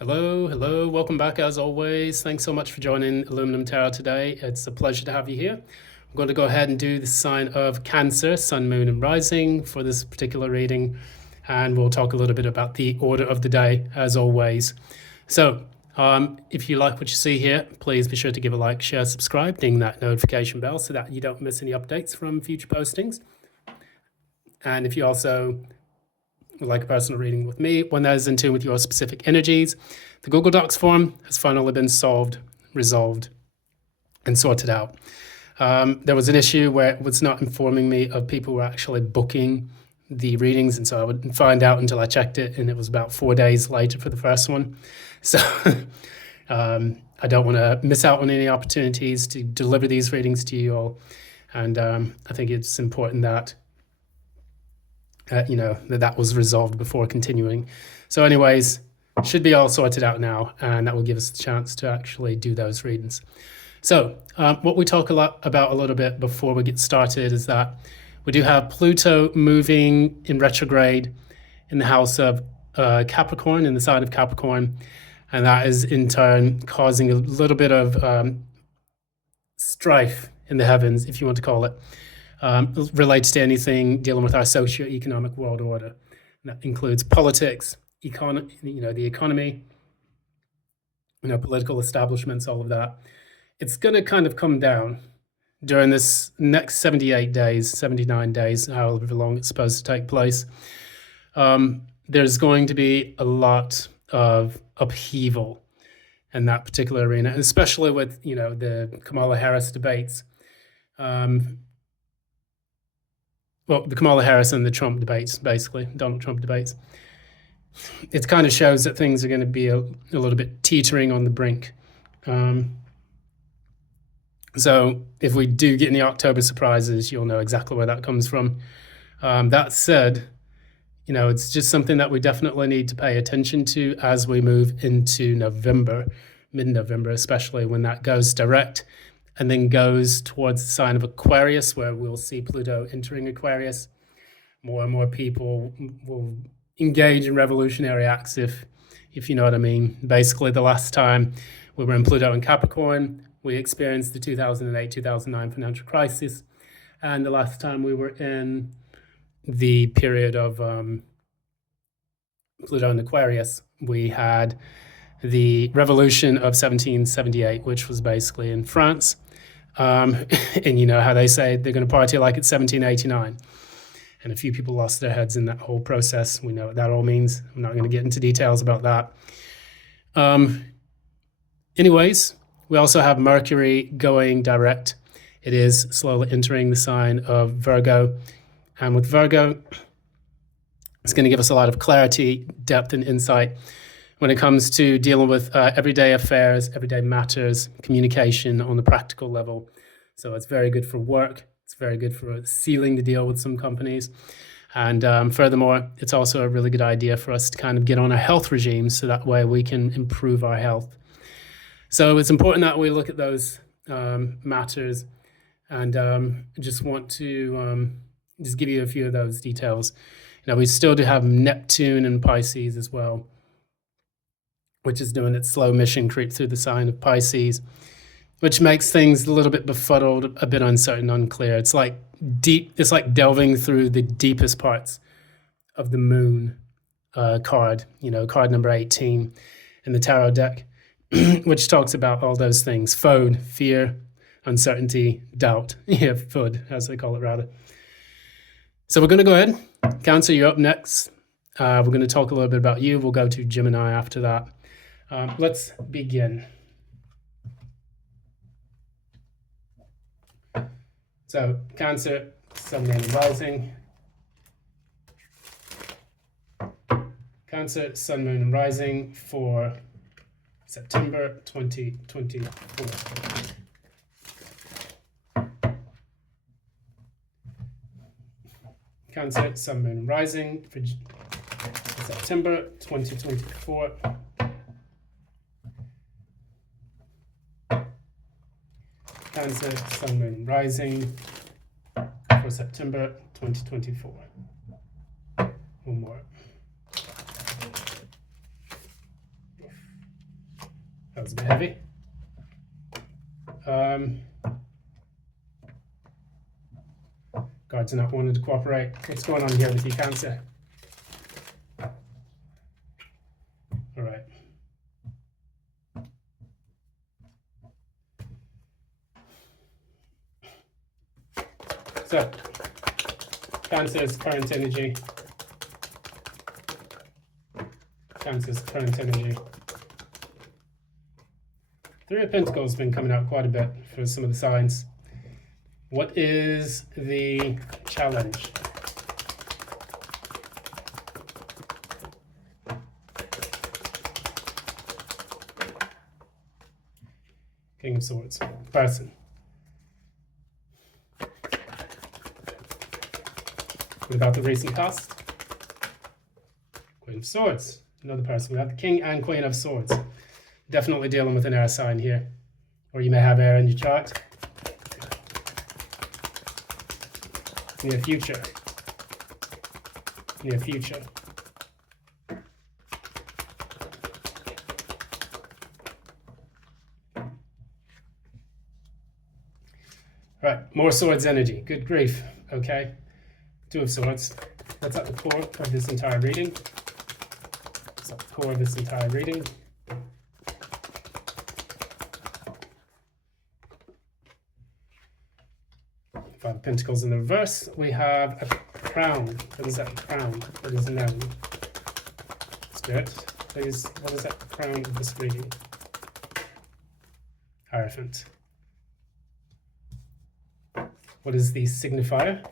Hello, welcome back as always. Thanks so much for joining Aluminum Tarot today. It's a pleasure to have you here. I'm going to go ahead and do the sign of Cancer, Sun, Moon, and Rising for this particular reading, and we'll talk a little bit about the order of the day as always. So, if you like what you see here, please be sure to give a like, share, subscribe, ding that notification bell so that you don't miss any updates from future postings. And if you also like a personal reading with me, one that is in tune with your specific energies, the Google Docs form has finally been solved, resolved, and sorted out. There was an issue where it was not informing me of people who were actually booking the readings, and so I wouldn't find out until I checked it, and it was about 4 days later for the first one. So I don't want to miss out on any opportunities to deliver these readings to you all, and I think it's important that that was resolved before continuing. So anyways, should be all sorted out now, and that will give us the chance to actually do those readings. So what we talk about a little bit before we get started is that we do have Pluto moving in retrograde in the house of Capricorn, in the sign of Capricorn, and that is in turn causing a little bit of strife in the heavens, if you want to call it. Relates to anything dealing with our socio-economic world order. And that includes politics, the economy, political establishments, all of that. It's going to kind of come down during this next 78 days, 79 days, however long it's supposed to take place. There's going to be a lot of upheaval in that particular arena, especially with, the Kamala Harris debates. Well, the Kamala Harris and the Trump debates, basically, Donald Trump debates. It kind of shows that things are going to be a little bit teetering on the brink. So if we do get any October surprises, you'll know exactly where that comes from. That said, it's just something that we definitely need to pay attention to as we move into November, mid-November, especially when that goes direct and then goes towards the sign of Aquarius, where we'll see Pluto entering Aquarius. More and more people will engage in revolutionary acts, if you know what I mean. Basically, the last time we were in Pluto and Capricorn, we experienced the 2008-2009 financial crisis. And the last time we were in the period of Pluto and Aquarius, we had the revolution of 1778, which was basically in France. And you know how they say they're going to party like it's 1789. And a few people lost their heads in that whole process. We know what that all means. I'm not going to get into details about that. Anyways, we also have Mercury going direct. It is slowly entering the sign of Virgo. And with Virgo, it's going to give us a lot of clarity, depth, and insight when it comes to dealing with everyday affairs, everyday matters, communication on the practical level. So it's very good for work. It's very good for sealing the deal with some companies. And furthermore, it's also a really good idea for us to kind of get on a health regime so that way we can improve our health. So it's important that we look at those matters, and just want to just give you a few of those details. We still do have Neptune and Pisces as well, which is doing its slow mission creep through the sign of Pisces, which makes things a little bit befuddled, a bit uncertain, unclear. It's like delving through the deepest parts of the moon card, card number 18 in the tarot deck, which talks about all those things: FOD, fear, uncertainty, doubt. FOD, as they call it, rather. So we're going to go ahead. Cancer, you're up next. We're going to talk a little bit about you. We'll go to Gemini after that. Let's begin. So, Cancer, Sun, Moon, and Rising. Cancer, Sun, Moon, and Rising for September 2024. Cancer, Sun, Moon, and Rising for September 2024. Cancer, Sun, Moon, and Rising for September 2024. One more. That was a bit heavy. Cards are not wanting to cooperate. What's going on here with you, Cancer? All right. So, Cancer's current energy. Cancer's current energy. Three of Pentacles has been coming out quite a bit for some of the signs. What is the challenge? King of Swords. Person. What about the recent past? Queen of Swords. Another person. We have the King and Queen of Swords. Definitely dealing with an air sign here. Or you may have air in your chart. Near future. Near future. All right, more swords energy. Good grief. Okay. Two of Swords. That's at the core of this entire reading. That's at the core of this entire reading. Five of Pentacles in the reverse. We have a crown. What is that crown? What is a noun? Spirit, please. What is that crown of this reading? Hierophant. What is the signifier?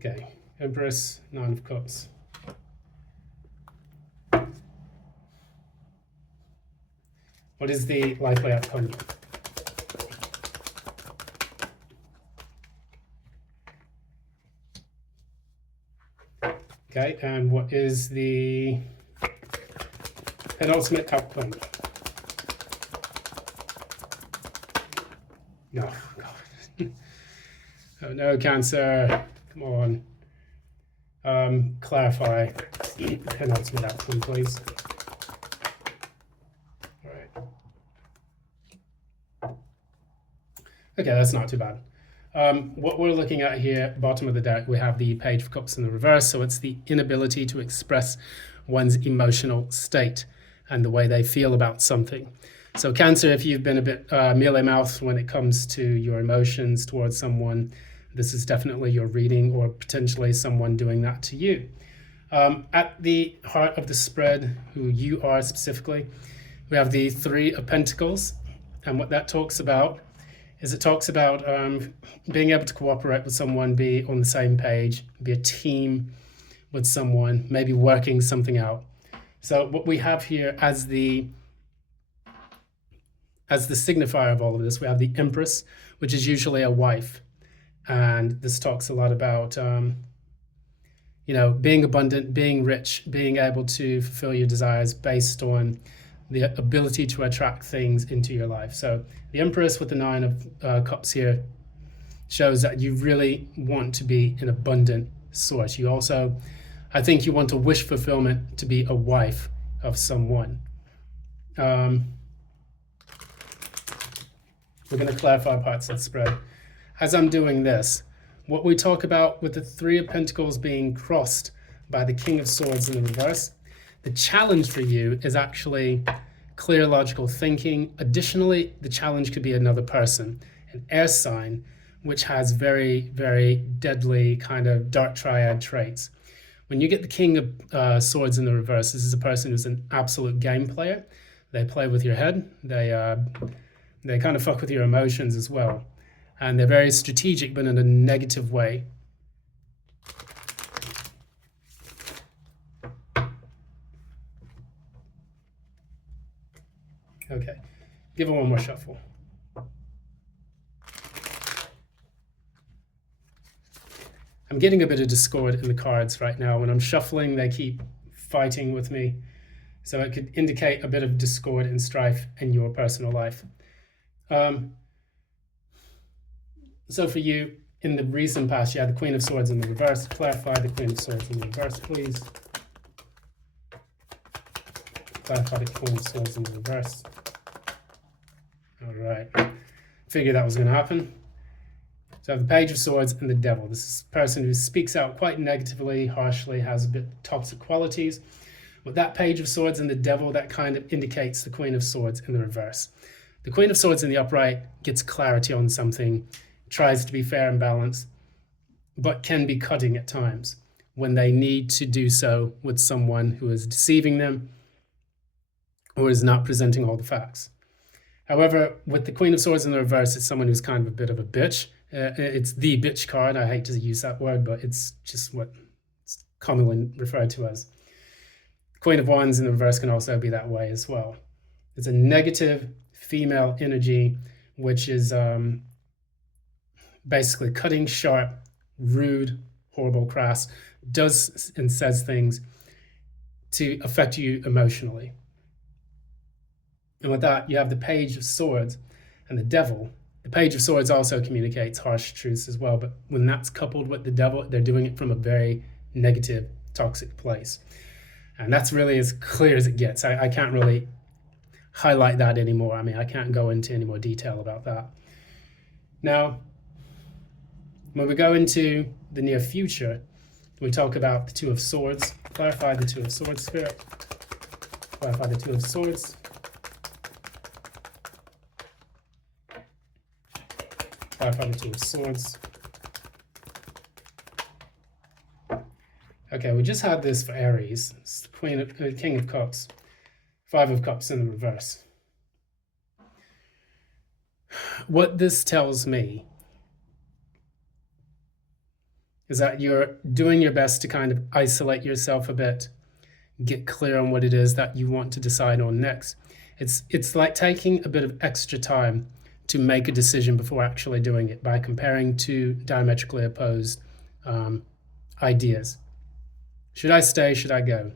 Okay, Empress, Nine of Cups. What is the likely outcome? Okay, and what is the penultimate outcome? No, God. Oh no, Cancer. Come on. Clarify the penultimate outcome, please. All right. Okay, that's not too bad. What we're looking at here, bottom of the deck, we have the Page of Cups in the reverse. So it's the inability to express one's emotional state and the way they feel about something. So Cancer, if you've been a bit mealy-mouthed when it comes to your emotions towards someone, this is definitely your reading, or potentially someone doing that to you. At the heart of the spread, who you are specifically, we have the Three of Pentacles. And what that talks about is it talks about being able to cooperate with someone, be on the same page, be a team with someone, maybe working something out. So what we have here as the signifier of all of this, we have the Empress, which is usually a wife. And this talks a lot about, you know, being abundant, being rich, being able to fulfill your desires based on the ability to attract things into your life. So the Empress with the Nine of Cups here shows that you really want to be an abundant source. You also, I think you want a wish fulfillment to be a wife of someone. We're going to clarify parts of the spread. As I'm doing this, what we talk about with the Three of Pentacles being crossed by the King of Swords in the reverse, the challenge for you is actually clear logical thinking. Additionally, the challenge could be another person, an air sign, which has very, very deadly kind of dark triad traits. When you get the King of Swords in the reverse, this is a person who's an absolute game player. They play with your head. They kind of fuck with your emotions as well. And they're very strategic, but in a negative way. Okay, give it one more shuffle. I'm getting a bit of discord in the cards right now. When I'm shuffling, they keep fighting with me. So it could indicate a bit of discord and strife in your personal life. So for you, in the recent past, you had the Queen of Swords in the reverse. Clarify the Queen of Swords in the reverse, please. Clarify the Queen of Swords in the reverse. All right. Figured that was going to happen. So I have the Page of Swords and the Devil. This is a person who speaks out quite negatively, harshly, has a bit toxic qualities. With that Page of Swords and the Devil, that kind of indicates the Queen of Swords in the reverse. The Queen of Swords in the upright gets clarity on something, tries to be fair and balanced, but can be cutting at times when they need to do so with someone who is deceiving them or is not presenting all the facts. However, with the Queen of Swords in the reverse, it's someone who's kind of a bit of a bitch. It's the bitch card. I hate to use that word, but it's just what it's commonly referred to as. Queen of Wands in the reverse can also be that way as well. It's a negative female energy, which is basically cutting, sharp, rude, horrible, crass, does and says things to affect you emotionally. And with that, you have the Page of Swords and the Devil. The Page of Swords also communicates harsh truths as well, but when that's coupled with the Devil, they're doing it from a very negative, toxic place. And that's really as clear as it gets. I can't really highlight that anymore. I mean, I can't go into any more detail about that. Now, when we go into the near future, we talk about the Two of Swords. Clarify the Two of Swords, Spirit. Clarify the Two of Swords. Clarify the Two of Swords. Okay, we just had this for Aries. It's the King of Cups. Five of Cups in the reverse. What this tells me is that you're doing your best to kind of isolate yourself a bit, get clear on what it is that you want to decide on next. It's like taking a bit of extra time to make a decision before actually doing it by comparing two diametrically opposed ideas. Should I stay? Should I go?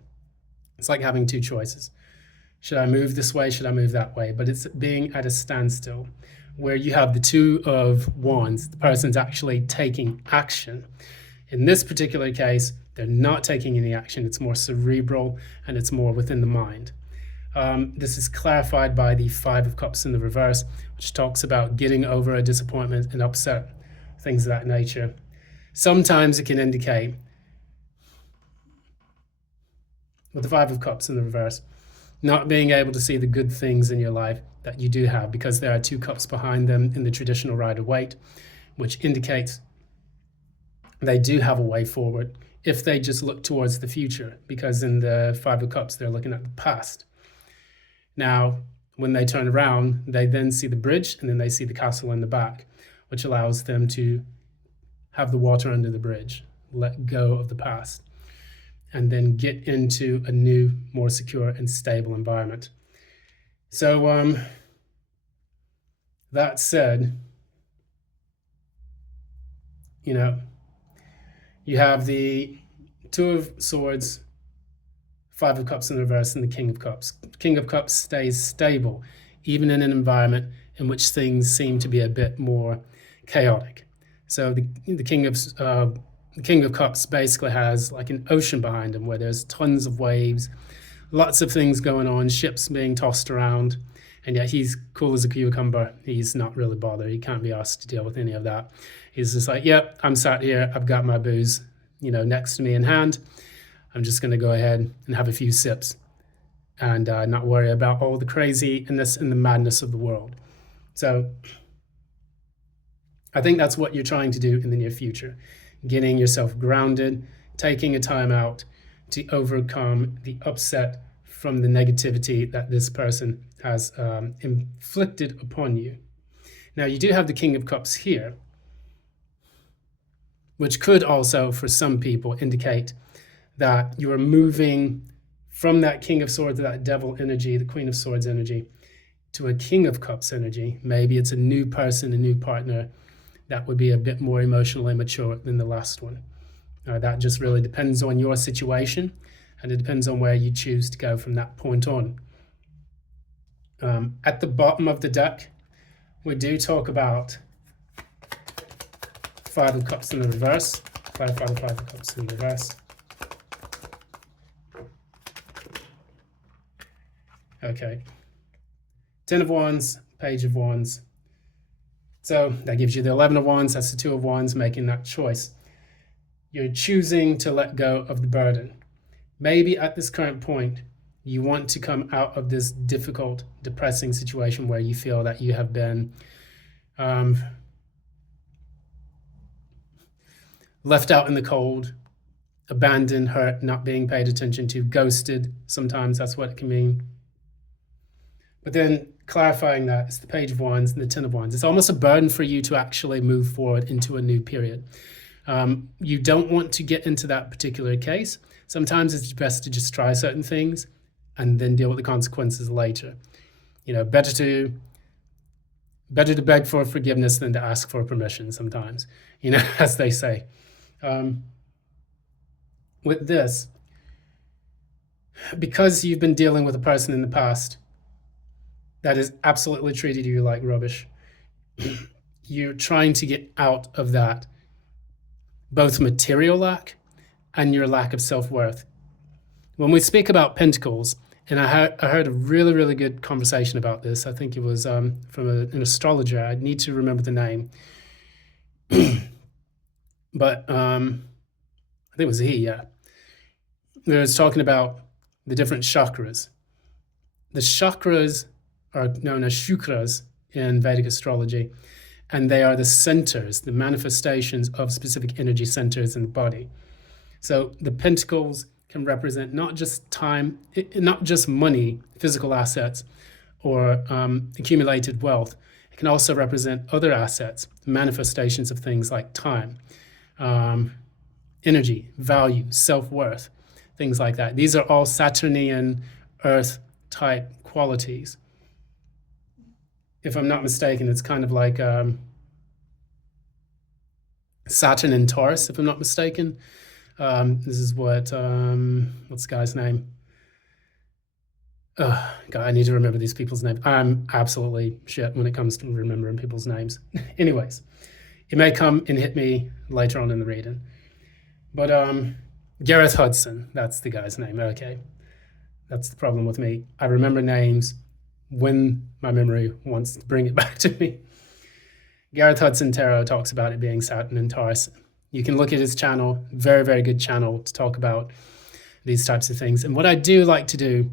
It's like having two choices. Should I move this way? Should I move that way? But it's being at a standstill where you have the Two of Wands. The person's actually taking action. In this particular case, they're not taking any action. It's more cerebral and it's more within the mind. This is clarified by the Five of Cups in the reverse, which talks about getting over a disappointment and upset, things of that nature. Sometimes it can indicate, with the Five of Cups in the reverse, not being able to see the good things in your life that you do have, because there are two cups behind them in the traditional Rider-Waite, which indicates they do have a way forward if they just look towards the future, because in the Five of Cups, they're looking at the past. Now, when they turn around, they then see the bridge and then they see the castle in the back, which allows them to have the water under the bridge, let go of the past, and then get into a new, more secure and stable environment. So that said, you have the Two of Swords, Five of Cups in the reverse, and the King of Cups. King of Cups stays stable, even in an environment in which things seem to be a bit more chaotic. So the King of Cups basically has like an ocean behind him where there's tons of waves, lots of things going on, ships being tossed around, and yet he's cool as a cucumber. He's not really bothered. He can't be asked to deal with any of that. He's just like, yep, I'm sat here. I've got my booze, next to me in hand. I'm just going to go ahead and have a few sips and not worry about all the craziness and the madness of the world. So I think that's what you're trying to do in the near future, getting yourself grounded, taking a time out to overcome the upset from the negativity that this person has inflicted upon you. Now, you do have the King of Cups here, which could also, for some people, indicate that you are moving from that King of Swords, that Devil energy, the Queen of Swords energy, to a King of Cups energy. Maybe it's a new person, a new partner that would be a bit more emotionally mature than the last one. That just really depends on your situation, and it depends on where you choose to go from that point on. At the bottom of the deck, we do talk about Five of Cups in the reverse. Clarify the Five of Cups in the reverse. Okay. Ten of Wands, Page of Wands. So that gives you the 11 of Wands. That's the Two of Wands making that choice. You're choosing to let go of the burden. Maybe at this current point, you want to come out of this difficult, depressing situation where you feel that you have been left out in the cold, abandoned, hurt, not being paid attention to, ghosted. Sometimes that's what it can mean. But then clarifying that, it's the Page of Wands and the Ten of Wands. It's almost a burden for you to actually move forward into a new period. You don't want to get into that particular case. Sometimes it's best to just try certain things and then deal with the consequences later. You know, better to beg for forgiveness than to ask for permission sometimes, you know, as they say. With this, because you've been dealing with a person in the past that has absolutely treated you like rubbish, you're trying to get out of that, both material lack and your lack of self-worth. When we speak about pentacles, and I heard a really, really good conversation about this. I think it was from an astrologer. I need to remember the name. But I think it was he, yeah. He was talking about the different chakras. The chakras are known as shukras in Vedic astrology, and they are the centers, the manifestations of specific energy centers in the body. So the pentacles can represent not just time, not just money, physical assets, or accumulated wealth. It can also represent other assets, manifestations of things like time, energy, value, self-worth, things like that. These are all Saturnian, earth-type qualities. If I'm not mistaken, it's kind of like Saturn and Taurus, if I'm not mistaken. This is what, what's the guy's name? God, I need to remember these people's names. I'm absolutely shit when it comes to remembering people's names. Anyways, it may come and hit me later on in the reading. But Gareth Hudson, that's the guy's name. Okay, that's the problem with me. I remember names when my memory wants to bring it back to me. Gareth Hudson Tarot talks about it being Saturn and Taurus. You can look at his channel, very, very good channel to talk about these types of things. And what I do like to do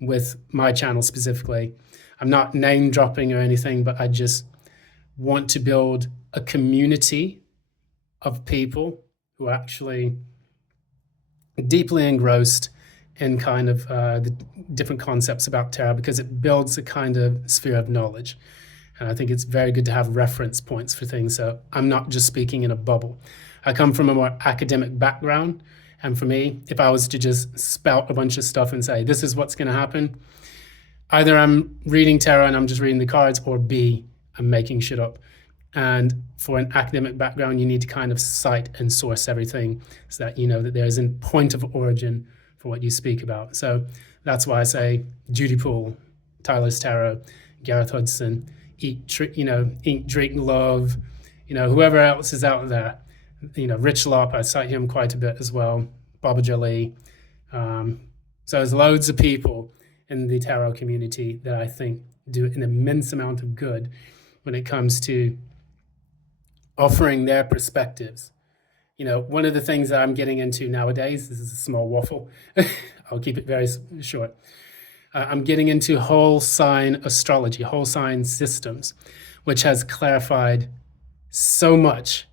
with my channel specifically, I'm not name dropping or anything, but I just want to build a community of people who are actually deeply engrossed in kind of the different concepts about tarot, because it builds a kind of sphere of knowledge. And I think it's very good to have reference points for things. So I'm not just speaking in a bubble. I come from a more academic background. And for me, if I was to just spout a bunch of stuff and say, this is what's going to happen, either I'm reading tarot and I'm just reading the cards, or B, I'm making shit up. And for an academic background, you need to kind of cite and source everything so that you know that there's a point of origin for what you speak about. So that's why I say Judy Poole, Tyler's Tarot, Gareth Hudson, Eat, Drink, Love, whoever else is out there. Rich Lop, I cite him quite a bit as well, Baba Jolie. So there's loads of people in the tarot community that I think do an immense amount of good when it comes to offering their perspectives. One of the things that I'm getting into nowadays, this is a small waffle, I'll keep it very short. I'm getting into whole sign astrology, whole sign systems, which has clarified so much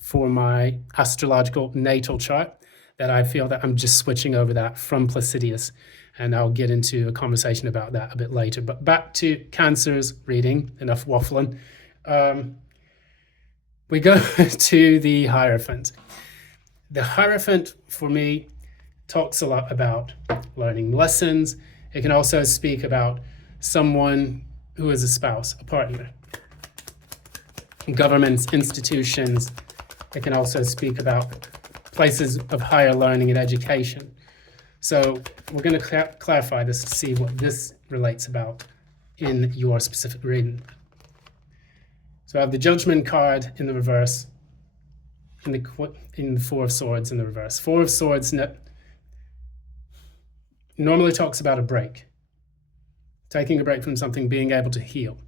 for my astrological natal chart that I feel that I'm just switching over that from Placidius. And I'll get into a conversation about that a bit later. But back to Cancer's reading, enough waffling. We go to the Hierophant. The Hierophant, for me, talks a lot about learning lessons. It can also speak about someone who is a spouse, a partner, governments, institutions. It can also speak about places of higher learning and education. So we're going to clarify this to see what this relates about in your specific reading. So I have the Judgment card in the reverse, in the Four of Swords in the reverse. Four of Swords normally talks about a break, taking a break from something, being able to heal.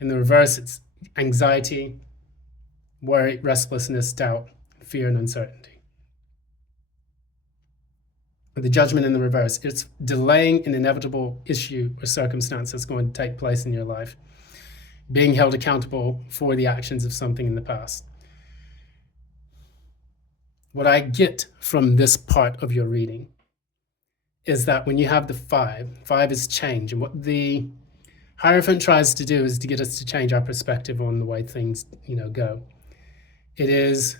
In the reverse, it's anxiety, worry, restlessness, doubt, fear, and uncertainty. The Judgment in the reverse, it's delaying an inevitable issue or circumstance that's going to take place in your life, being held accountable for the actions of something in the past. What I get from this part of your reading is that when you have the five is change. And what the Hierophant tries to do is to get us to change our perspective on the way things, go. It is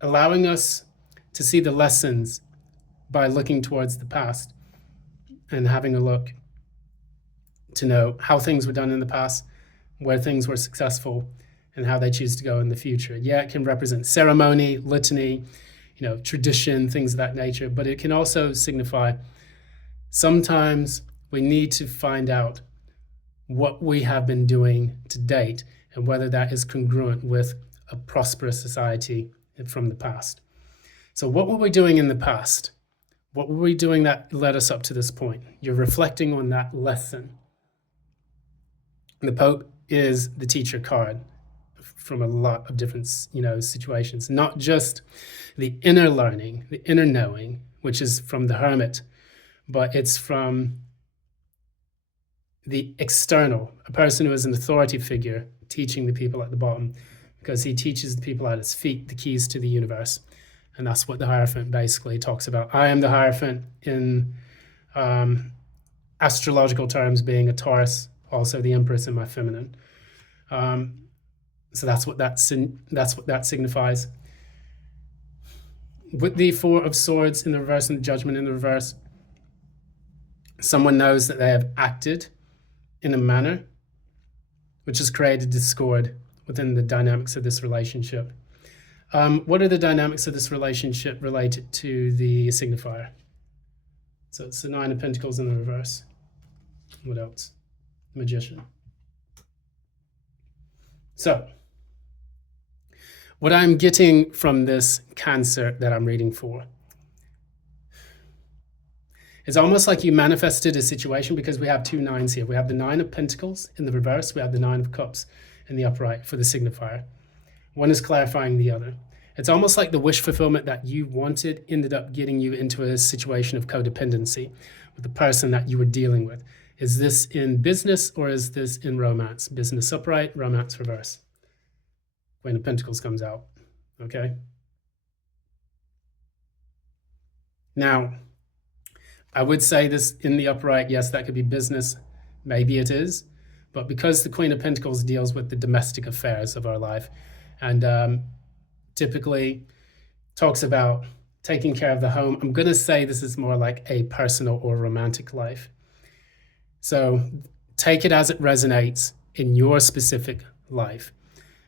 allowing us to see the lessons by looking towards the past and having a look to know how things were done in the past, where things were successful, and how they choose to go in the future. Yeah, it can represent ceremony, litany, tradition, things of that nature, but it can also signify sometimes we need to find out what we have been doing to date and whether that is congruent with a prosperous society from the past. So what were we doing in the past? What were we doing that led us up to this point? You're reflecting on that lesson. The Pope is the teacher card from a lot of different, situations, not just the inner learning, the inner knowing, which is from the Hermit, but it's from the external, a person who is an authority figure teaching the people at the bottom, because he teaches the people at his feet the keys to the universe. And that's what the Hierophant basically talks about. I am the Hierophant in astrological terms, being a Taurus, also the Empress in my feminine. So that's what that signifies. With the Four of Swords in the reverse and the Judgment in the reverse, someone knows that they have acted in a manner which has created discord within the dynamics of this relationship. What are the dynamics of this relationship related to the signifier? So it's the Nine of Pentacles in the reverse. What else? Magician. So, what I'm getting from this Cancer that I'm reading for is almost like you manifested a situation, because we have two nines here. We have the Nine of Pentacles in the reverse. We have the Nine of Cups in the upright for the signifier. One is clarifying the other. It's almost like the wish fulfillment that you wanted ended up getting you into a situation of codependency with the person that you were dealing with. Is this in business or is this in romance? Business upright, romance reverse. Queen of Pentacles comes out, okay? Now, I would say this in the upright, yes, that could be business, maybe it is, but because the Queen of Pentacles deals with the domestic affairs of our life and typically talks about taking care of the home, I'm going to say this is more like a personal or romantic life. So take it as it resonates in your specific life.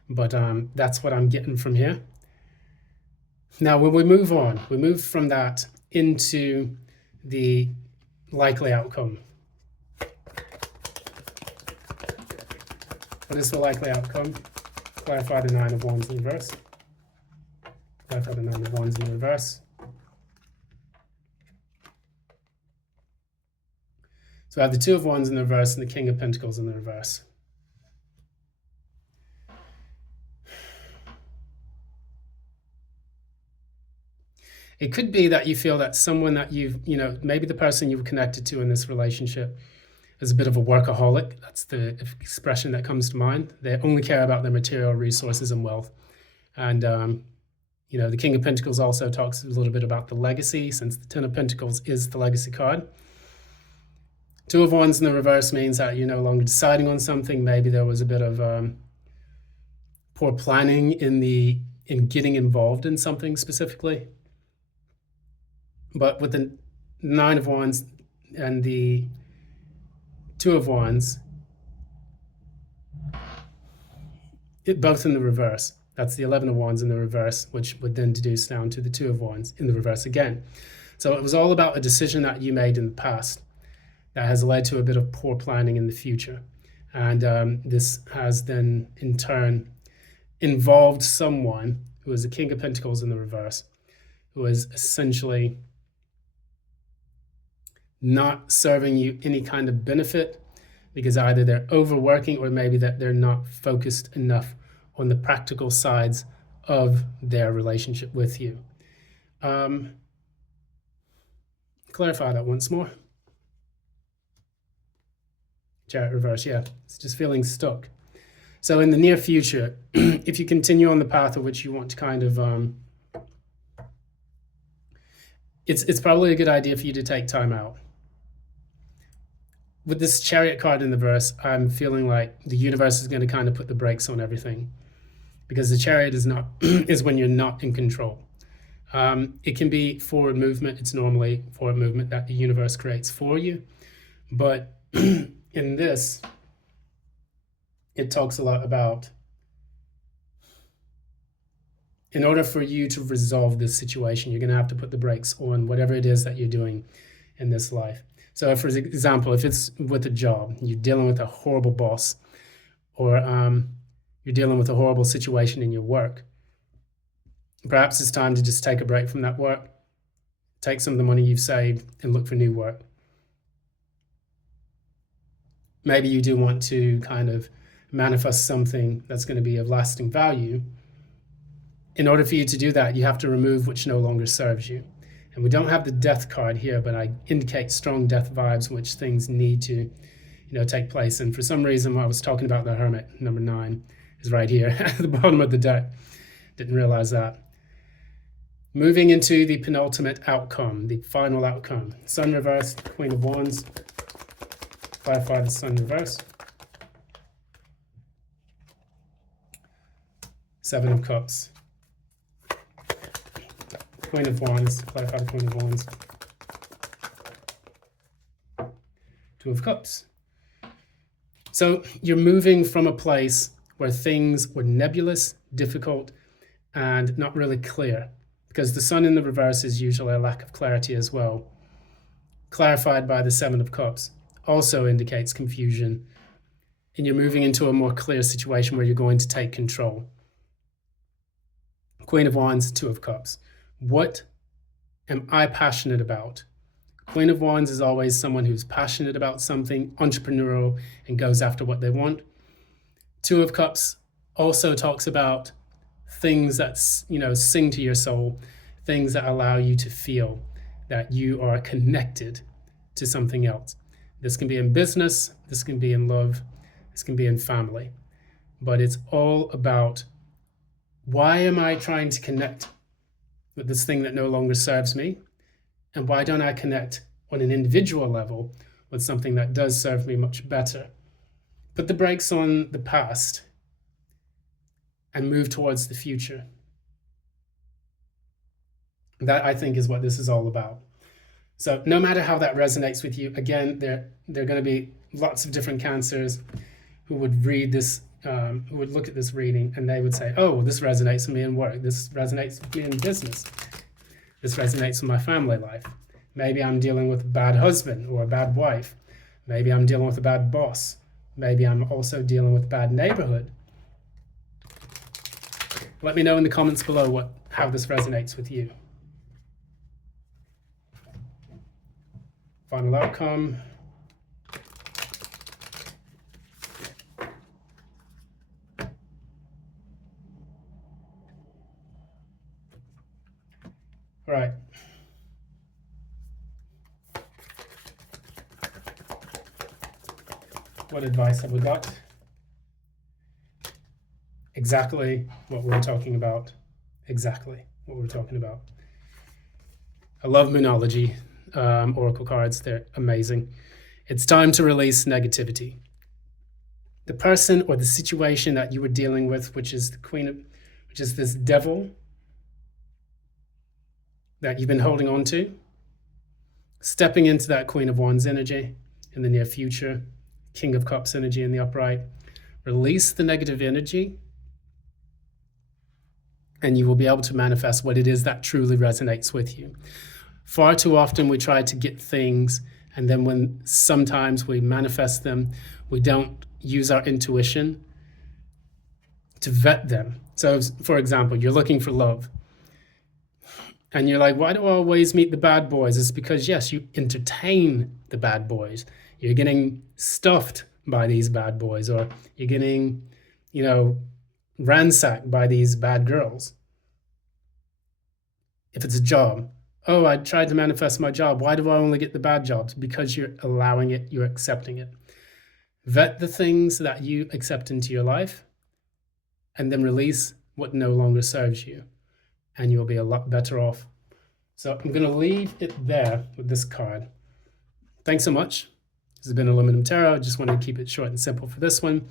But that's what I'm getting from here. Now, when we move on, we move from that into the likely outcome. What is the likely outcome? Clarify the Nine of Wands in reverse. Clarify the Nine of Wands in reverse. So I have the Two of Wands in the reverse and the King of Pentacles in the reverse. It could be that you feel that someone that maybe the person you've connected to in this relationship is a bit of a workaholic. That's the expression that comes to mind. They only care about their material resources and wealth. And, the King of Pentacles also talks a little bit about the legacy, since the Ten of Pentacles is the legacy card. Two of Wands in the reverse means that you're no longer deciding on something. Maybe there was a bit of poor planning in getting involved in something specifically. But with the Nine of Wands and the Two of Wands, both in the reverse. That's the 11 of Wands in the reverse, which would then deduce down to the Two of Wands in the reverse again. So it was all about a decision that you made in the past that has led to a bit of poor planning in the future. And this has then, in turn, involved someone who is the King of Pentacles in the reverse, who is essentially not serving you any kind of benefit because either they're overworking or maybe that they're not focused enough on the practical sides of their relationship with you. Clarify that once more. Chariot reverse, yeah, it's just feeling stuck. So in the near future, if you continue on the path of which you want to kind of, it's probably a good idea for you to take time out. With this Chariot card in the verse, I'm feeling like the universe is going to kind of put the brakes on everything, because the Chariot is not is when you're not in control. It can be forward movement. It's normally forward movement that the universe creates for you. But in this, it talks a lot about, in order for you to resolve this situation, you're going to have to put the brakes on whatever it is that you're doing in this life. So for example, if it's with a job, you're dealing with a horrible boss, or you're dealing with a horrible situation in your work, perhaps it's time to just take a break from that work, take some of the money you've saved and look for new work. Maybe you do want to kind of manifest something that's going to be of lasting value. In order for you to do that, you have to remove which no longer serves you. And we don't have the death card here, but I indicate strong death vibes, which things need to, take place. And for some reason, when I was talking about the Hermit, number 9 is right here at the bottom of the deck. Didn't realize that. Moving into the penultimate outcome, the final outcome. Sun reversed, Queen of Wands. Clarify the Sun reverse. 7 of Cups. Queen of Wands, clarify the Queen of Wands. 2 of Cups. So you're moving from a place where things were nebulous, difficult, and not really clear, because the Sun in the reverse is usually a lack of clarity as well. Clarified by the 7 of Cups also indicates confusion, and you're moving into a more clear situation where you're going to take control. Queen of Wands, 2 of Cups. What am I passionate about? Queen of Wands is always someone who's passionate about something, entrepreneurial, and goes after what they want. 2 of Cups also talks about things that, sing to your soul, things that allow you to feel that you are connected to something else. This can be in business, this can be in love, this can be in family. But it's all about, why am I trying to connect with this thing that no longer serves me? And why don't I connect on an individual level with something that does serve me much better? Put the brakes on the past and move towards the future. That, I think, is what this is all about. So no matter how that resonates with you, again, there are going to be lots of different Cancers who would read this, who would look at this reading and they would say, oh, well, this resonates with me in work. This resonates with me in business. This resonates with my family life. Maybe I'm dealing with a bad husband or a bad wife. Maybe I'm dealing with a bad boss. Maybe I'm also dealing with a bad neighborhood. Let me know in the comments below how this resonates with you. Final outcome. All right. What advice have we got? Exactly what we're talking about. Exactly what we're talking about. I love Moonology, oracle cards. They're amazing. It's time to release negativity. The person or the situation that you were dealing with, which is this devil that you've been holding on to, stepping into that Queen of Wands energy in the near future, King of Cups energy in the upright. Release the negative energy, and you will be able to manifest what it is that truly resonates with you. Far too often we try to get things, and then when sometimes we manifest them, we don't use our intuition. to vet them. So, for example, you're looking for love, and you're like, why do I always meet the bad boys? It's because, yes, you entertain the bad boys. You're getting stuffed by these bad boys, or you're getting, ransacked by these bad girls. If it's a job, oh, I tried to manifest my job. Why do I only get the bad jobs? Because you're allowing it, you're accepting it. Vet the things that you accept into your life, and then release what no longer serves you, and you'll be a lot better off. So I'm going to leave it there with this card. Thanks so much. This has been Aluminum Tarot. I just wanted to keep it short and simple for this one.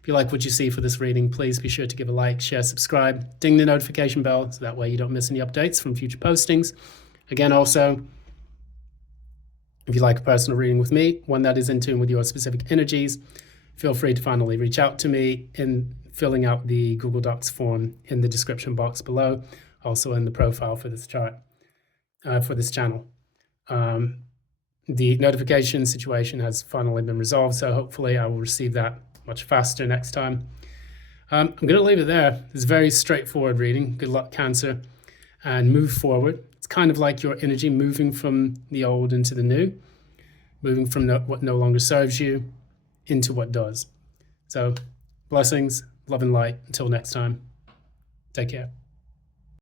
If you like what you see for this reading, please be sure to give a like, share, subscribe, ding the notification bell so that way you don't miss any updates from future postings. Again, also, if you like a personal reading with me, one that is in tune with your specific energies, feel free to finally reach out to me in filling out the Google Docs form in the description box below, also in the profile for this chart, for this channel. The notification situation has finally been resolved, so hopefully I will receive that much faster next time. I'm going to leave it there. It's a very straightforward reading. Good luck, Cancer, and move forward. It's kind of like your energy moving from the old into the new, moving from what no longer serves you into what does. So blessings, love and light. Until next time, take care.